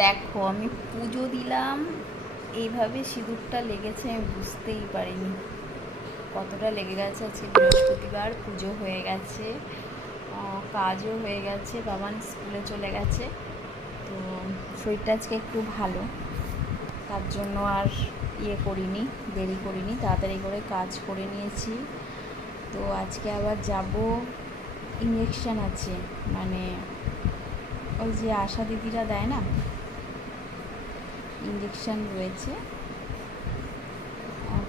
দেখো আমি পুজো দিলাম, এইভাবে সিঁদুরটা লেগেছে আমি বুঝতেই পারিনি কতটা লেগে গেছে। আজকে বৃহস্পতিবার, পুজো হয়ে গেছে, কাজও হয়ে গেছে, বাবান স্কুলে চলে গেছে। তো শরীরটা আজকে একটু ভালো, তার জন্য আর করিনি, দেরি করিনি, তাড়াতাড়ি করে কাজ করে নিয়েছি। তো আজকে আবার যাব, ইঞ্জেকশান আছে, মানে ওই যে আশা দিদিরা দেয় না, ইঞ্জেকশান রয়েছে।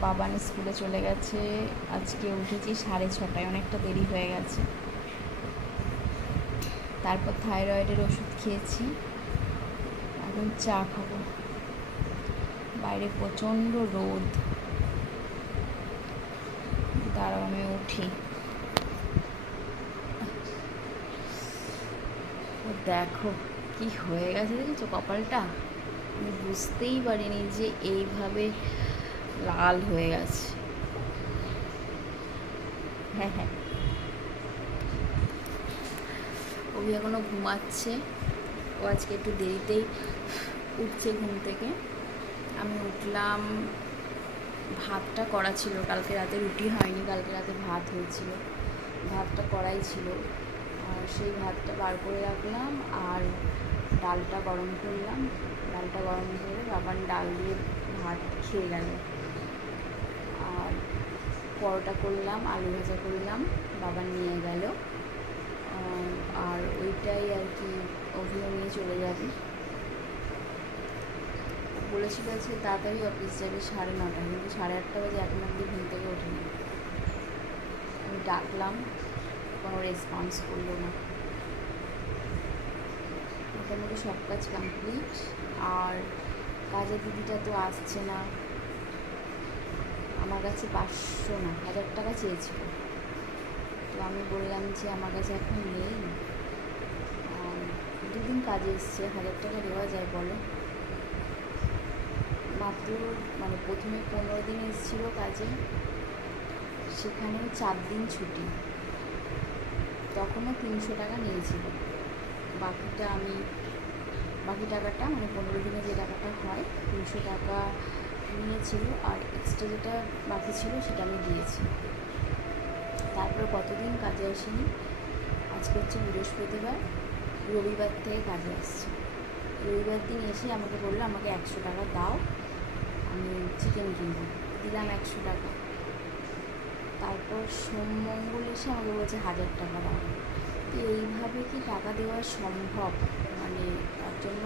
বাবান স্কুলে চলে গেছে, আজকে উঠেছি 6:30, অনেকটা দেরি হয়ে গেছে। তারপর থাইরয়েডের ওষুধ খেয়েছি, এখন চা খাবো। বাইরে প্রচণ্ড রোদ, দাঁড়াও আমি উঠি। দেখো কি হয়ে গেছে, দেখেছো কপালটা? আমি বুঝতেই পারিনি যে এইভাবে লাল হয়ে গেছে। হ্যাঁ হ্যাঁ, ওই এখনও ঘুমাচ্ছে, ও আজকে একটু দেরিতেই উঠছে ঘুম থেকে। আমি উঠলাম, ভাতটা করা ছিল, কালকে রাতে রুটি হয়নি, কালকে রাতে ভাত হয়েছিল, ভাতটা করাই ছিল, আর সেই ভাতটা বার করে রাখলাম। আর ডালটা গরম করলাম, ডালটা গরম করে বাবার ডাল দিয়ে ভাত খেয়ে গেল। আর পরোটা করলাম, আলু ভাজা করলাম, বাবা নিয়ে গেল। আর ওইটাই আর কি, ওভেনে নিয়ে চলে যাবে। বলেছিল আজকে তাড়াতাড়ি অফিস যাবে 9:30, কিন্তু 8:30 বাজে এখন অব্দি ঘুম থেকে ওঠেনি। আমি ডাকলাম, কোনো রেসপন্স করলো না। মোটামুটি সব কাজ কমপ্লিট। আর কাজের দিদিটা তো আসছে না, আমার কাছে 500 না 1000 টাকা চেয়েছিল। তো আমি বললাম যে আমার কাছে এখন নেই, 2 দিন কাজে এসছে, 1000 টাকা দেওয়া যায় বলো? মাত্র মানে প্রথমে 15 দিন এসেছিলো কাজে, সেখানে 4 দিন ছুটি, তখনও 300 টাকা নিয়েছিল। বাকি টাকাটা মানে 15 দিনে যে টাকাটা হয় 300 টাকা নিয়েছিল, আর এক্সট্রা যেটা বাকি ছিল সেটা আমি দিয়েছি। তারপর কতদিন কাজে আসেনি, আজকে হচ্ছে বৃহস্পতিবার, রবিবার থেকে কাজে আসছে। রবিবার দিন এসে আমাকে বললো আমাকে 100 টাকা দাও, আমি চিকেন কিনবো। দিলাম 100 টাকা। তারপর সোম মঙ্গল এসে আমাকে বলছে 1000 টাকা দাও। তো এইভাবে কি টাকা দেওয়া সম্ভব? মানে তার জন্য